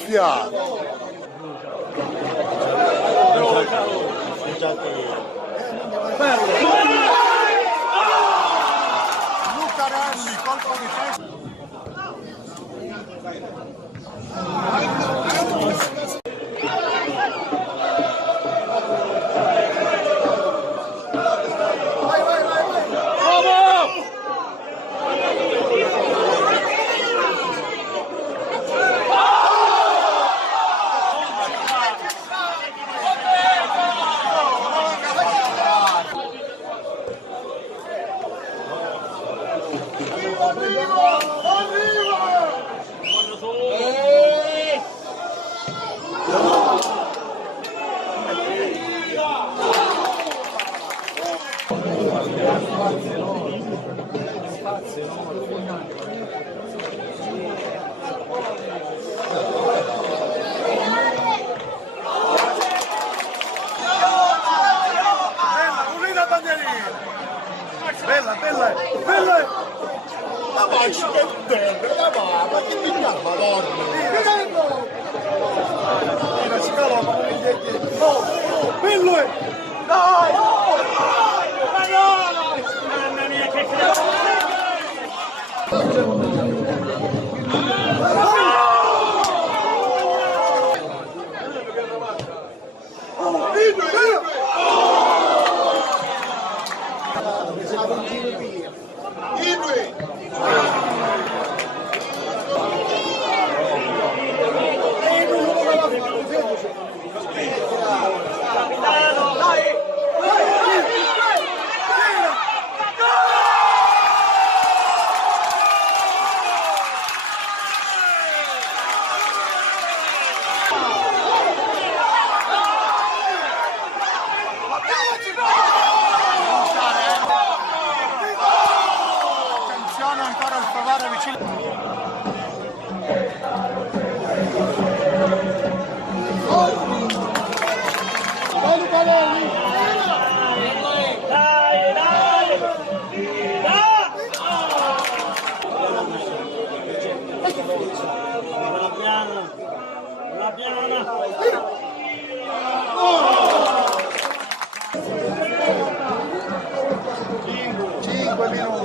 soffiato. Lucarelli, colpo di testa. Bella, bella, bella! Ma vai, che bella, ma che mi chiama, madonna! La scala, ma non è oh, bello è! Dai! Mamma mia, che cazzo! Attenzione ancora al provare vicino. Cinque minuti.